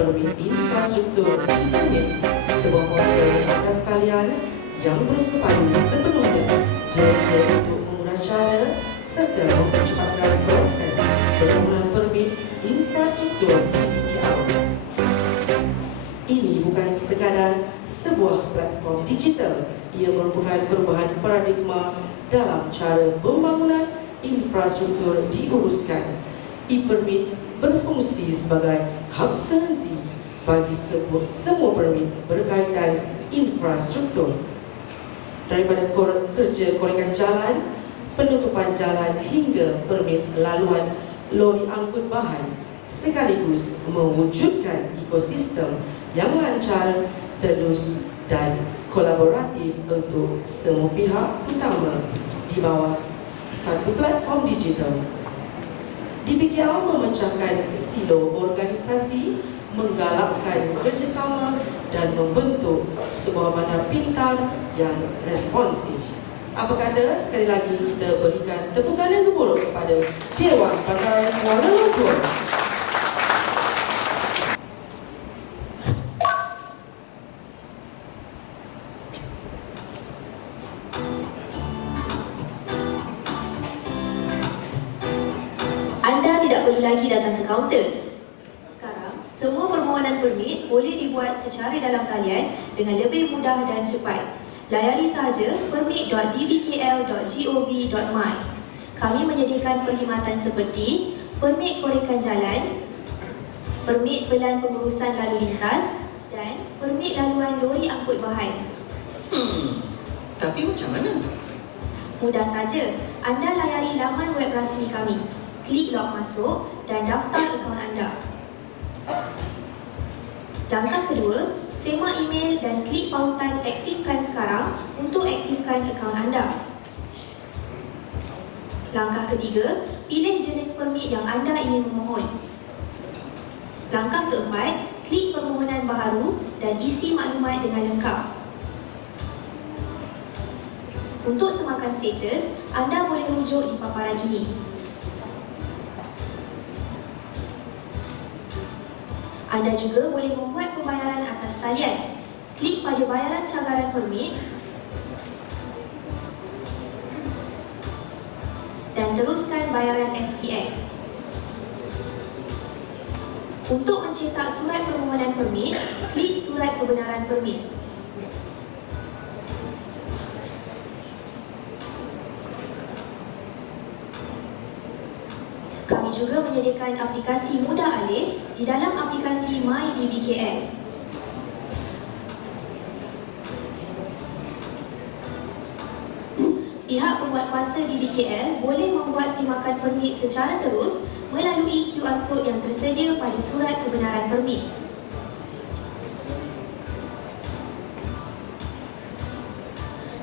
permit infrastruktur internet sebuah model anda sekalian yang bersepadu sebelumnya dia untuk mengurang cara serta mempercepatkan proses permohonan permit infrastruktur digital. Ini bukan sekadar sebuah platform digital, ia merupakan perubahan paradigma dalam cara pembangunan infrastruktur diuruskan. E-permit berfungsi sebagai hub sehenti bagi semua permit berkaitan infrastruktur. Daripada kerja korekan jalan, penutupan jalan hingga permit laluan lori angkut bahan, sekaligus mewujudkan ekosistem yang lancar, telus dan kolaboratif untuk semua pihak utama di bawah satu platform digital. DBKL memecahkan silo organisasi, menggalakkan kerjasama dan membentuk sebuah bandar pintar yang responsif. Apa kata sekali lagi kita berikan tepukan yang gemuruh kepada Dewan Bandaran Kuala Lumpur. Anda tidak perlu lagi datang ke kaunter. Sekarang, semua permohonan permit boleh dibuat secara dalam talian dengan lebih mudah dan cepat. Layari sahaja permit.dbkl.gov.my. Kami menyediakan perkhidmatan seperti permit korekan jalan, permit pelan pengurusan lalu lintas dan permit laluan lori angkut bahan. Tapi macam mana? Mudah saja. Anda layari laman web rasmi kami. Klik log masuk dan daftar akaun anda. Langkah kedua, semak email dan klik pautan aktifkan sekarang untuk aktifkan akaun anda. Langkah ketiga, pilih jenis permit yang anda ingin memohon. Langkah keempat, klik permohonan baharu dan isi maklumat dengan lengkap. Untuk semakan status, anda boleh rujuk di paparan ini. Anda juga boleh membuat pembayaran atas talian. Klik pada bayaran cagaran permit dan teruskan bayaran FPX. Untuk mencetak surat permohonan permit, klik surat kebenaran permit. Kami juga menyediakan aplikasi mudah alih di dalam aplikasi MyDBKL. Pihak pembuatkuasa DBKL boleh membuat simakan permit secara terus melalui QR Code yang tersedia pada surat kebenaran permit.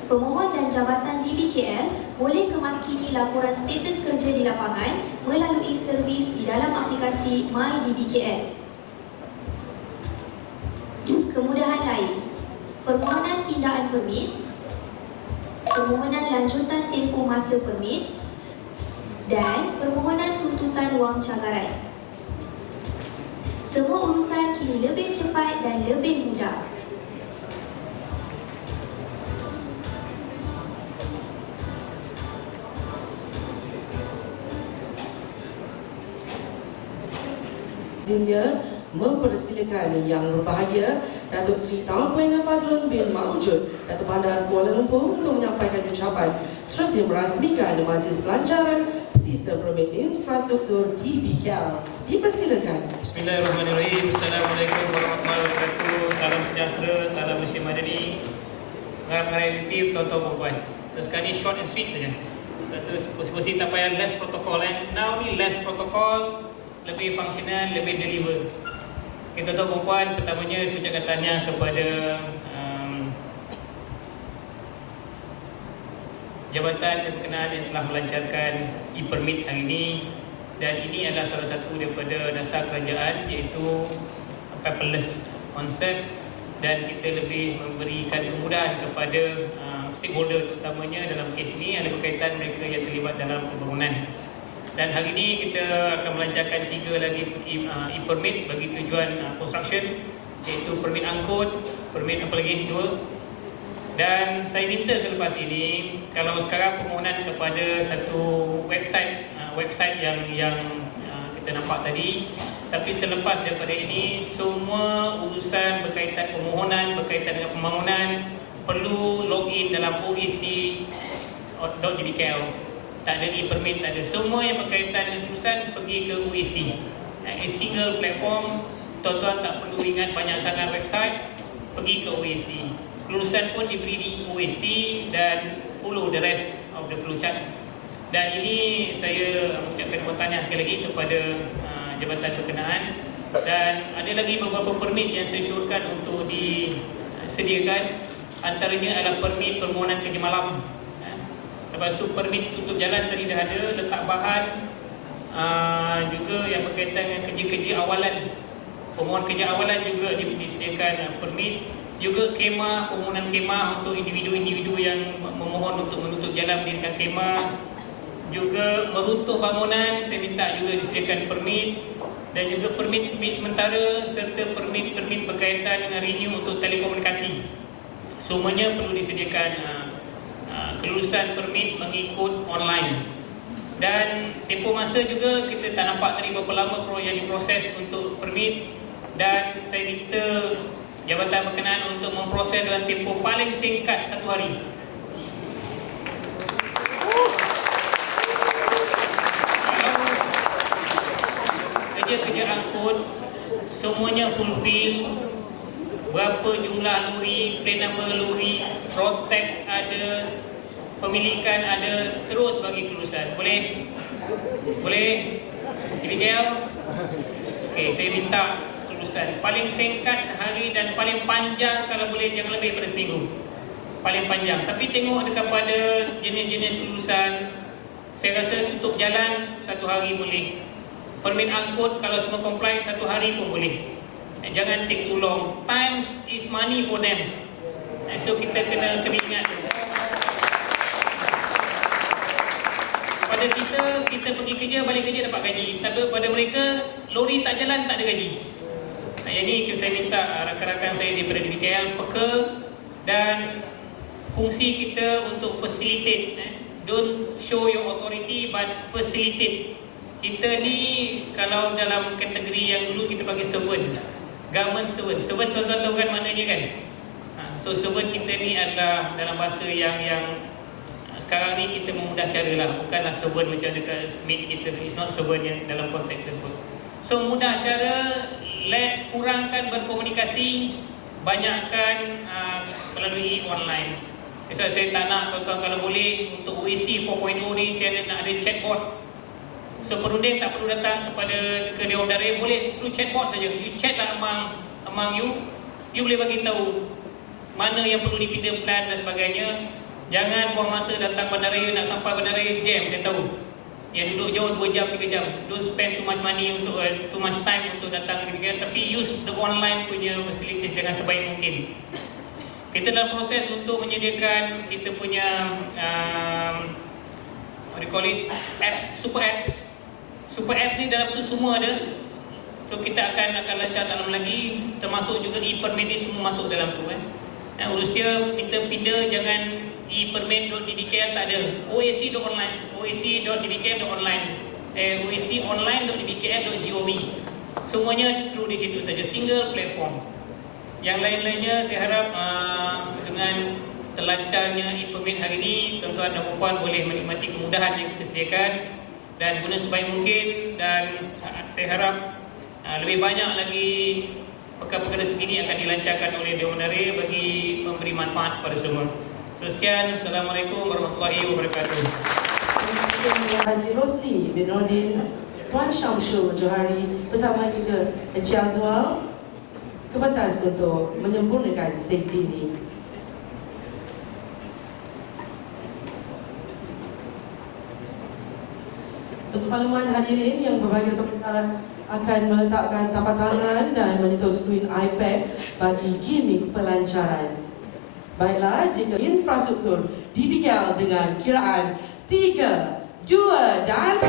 Pemohon dan jabatan DBKL boleh kemaskini laporan status kerja di lapangan melalui servis di dalam aplikasi MyDBKL. Kemudahan lain, permohonan pindaan permit, permohonan lanjutan tempoh masa permit dan permohonan tuntutan wang cagaran. Semua urusan kini lebih cepat dan lebih mudah. Izinnya mempersilakan Yang Berbahagia Datuk Seri Tan Kelana Fadlun bin Maujud, Datuk Bandar Kuala Lumpur untuk menyampaikan ucapan serta merasmikan Majlis Pelancaran Sistem Permit Infrastruktur DBKL. Dipersilakan. Bismillahirrahmanirrahim. Assalamualaikum warahmatullahi wabarakatuh. Salam sejahtera, salam Malaysia Madani. Pengarah-pengarah eksekutif, tuan-tuan dan puan. So sekarang ni short and sweet saja. Kursi-kursi tak payah less protocol Now ni less protocol, lebih fungsional, lebih deliver. Kita tahu perempuan, pertamanya saya ucapkan tahniah kepada jabatan yang berkenaan yang telah melancarkan e-permit hari ini, dan ini adalah salah satu daripada dasar kerajaan, iaitu paperless konsep, dan kita lebih memberikan kemudahan kepada stakeholder, terutamanya dalam kes ini ada berkaitan mereka yang terlibat dalam pembangunan. Dan hari ini kita akan melancarkan 3 lagi e-permit bagi tujuan construction, iaitu permit angkut, permit apa lagi, 2. Dan saya minta selepas ini, kalau sekarang permohonan kepada satu website yang kita nampak tadi, tapi selepas daripada ini, semua urusan berkaitan permohonan, berkaitan dengan pembangunan perlu login dalam oec.dbkl. Tak ada e-permit, tak ada. Semua yang berkaitan dengan urusan pergi ke OEC. A single platform. Tuan-tuan tak perlu ingat banyak sangat website, pergi ke OEC. Kelulusan pun diberi di OEC dan follow the rest of the flowchart. Dan ini saya ucapkan bertanya sekali lagi kepada jabatan berkenaan. Dan ada lagi beberapa permit yang saya syorkan untuk disediakan. Antaranya adalah permit permohonan kerja malam. Lepas tu permit tutup jalan tadi dah ada, letak bahan, juga yang berkaitan dengan kerja-kerja awalan. Permohonan kerja awalan juga disediakan permit. Juga kemah, permohonan kemah untuk individu-individu yang memohon untuk menutup jalan mendirikan kemah. Juga meruntuh bangunan, saya minta juga disediakan permit. Dan juga permit sementara serta permit berkaitan dengan renew untuk telekomunikasi. Semuanya perlu disediakan kelulusan permit mengikut online. Dan tempoh masa juga kita tak nampak tadi berapa lama yang diproses untuk permit. Dan saya minta jabatan berkenaan untuk memproses dalam tempoh paling singkat 1 hari. Kerja-kerja angkut semuanya fulfill, berapa jumlah lori, plate number lori, road tax ada, pemilikan ada, terus bagi kelulusan. Boleh? Boleh? DBKL? Okey, saya minta kelulusan paling singkat sehari dan paling panjang kalau boleh jangan lebih daripada seminggu. Paling panjang. Tapi tengok dekat pada jenis-jenis kelulusan, saya rasa tutup jalan 1 hari boleh. Permit angkut kalau semua comply 1 hari pun boleh. Jangan take too long. Time is money for them. So kita kena ingat tu. Pada kita pergi kerja, balik kerja dapat gaji. Tapi pada mereka, lori tak jalan tak ada gaji. Yang ni saya minta rakan-rakan saya daripada DBKL peka dan fungsi kita untuk facilitate. Don't show your authority but facilitate. Kita ni kalau dalam kategori yang dulu kita panggil servant, government servant. Servant tuan-tuan tahu kan maknanya kan? So servant kita ni adalah dalam bahasa yang sekarang ni kita memudah cara lah. Bukanlah servant macam dekat meet kita. It's not servant yang dalam konteks tersebut. So mudah cara, kurangkan berkomunikasi, banyakkan melalui online. Sebab saya tak nak tuan-tuan kalau boleh untuk OEC 4.0 ni saya nak ada chatbot. So perunding tak perlu datang ke Dewan Darjah, boleh through chatbot saja. You chat lah among you boleh bagi tahu mana yang perlu dipindah plan dan sebagainya. Jangan buang masa datang bandaraya, nak sampai bandaraya jam, saya tahu. Yang duduk jauh 2 jam, 3 jam. Don't spend too much money untuk too much time untuk datang ke DBKL, tapi use the online punya facilities dengan sebaik mungkin. Kita dalam proses untuk menyediakan kita punya what do you call it, apps, super apps. Super apps ni dalam tu semua ada. So kita akan lancar tak lama lagi, termasuk juga e-permit ni semua masuk dalam tu urus dia minta pindah, jangan e-permit.dbkl tak ada. OEC.online, OEC.dbkl.online, OEC.online.dbkl.gov. Semuanya through di situ saja, single platform. Yang lain-lainnya saya harap dengan terlancarnya e-permit hari ini, tuan-tuan dan puan boleh menikmati kemudahan yang kita sediakan dan guna sebaik mungkin. Dan saya harap lebih banyak lagi perkara-perkara segini akan dilancarkan oleh Dewan Darjah bagi memberi manfaat kepada semua. Sekian, Assalamualaikum warahmatullahi wabarakatuh. Terima kasih Haji Rosli bin Nordin, Tuan Syamsul Johari bersama juga Encik Azwal ke pentas untuk menyempurnakan sesi ini. Untuk makluman hadirin yang berbahagia, Dr. akan meletakkan tapak tangan dan menyentuh skrin iPad bagi gimik pelancaran. Baiklah, jika infrastruktur DBKL dengan kiraan 3, 2 dan 1.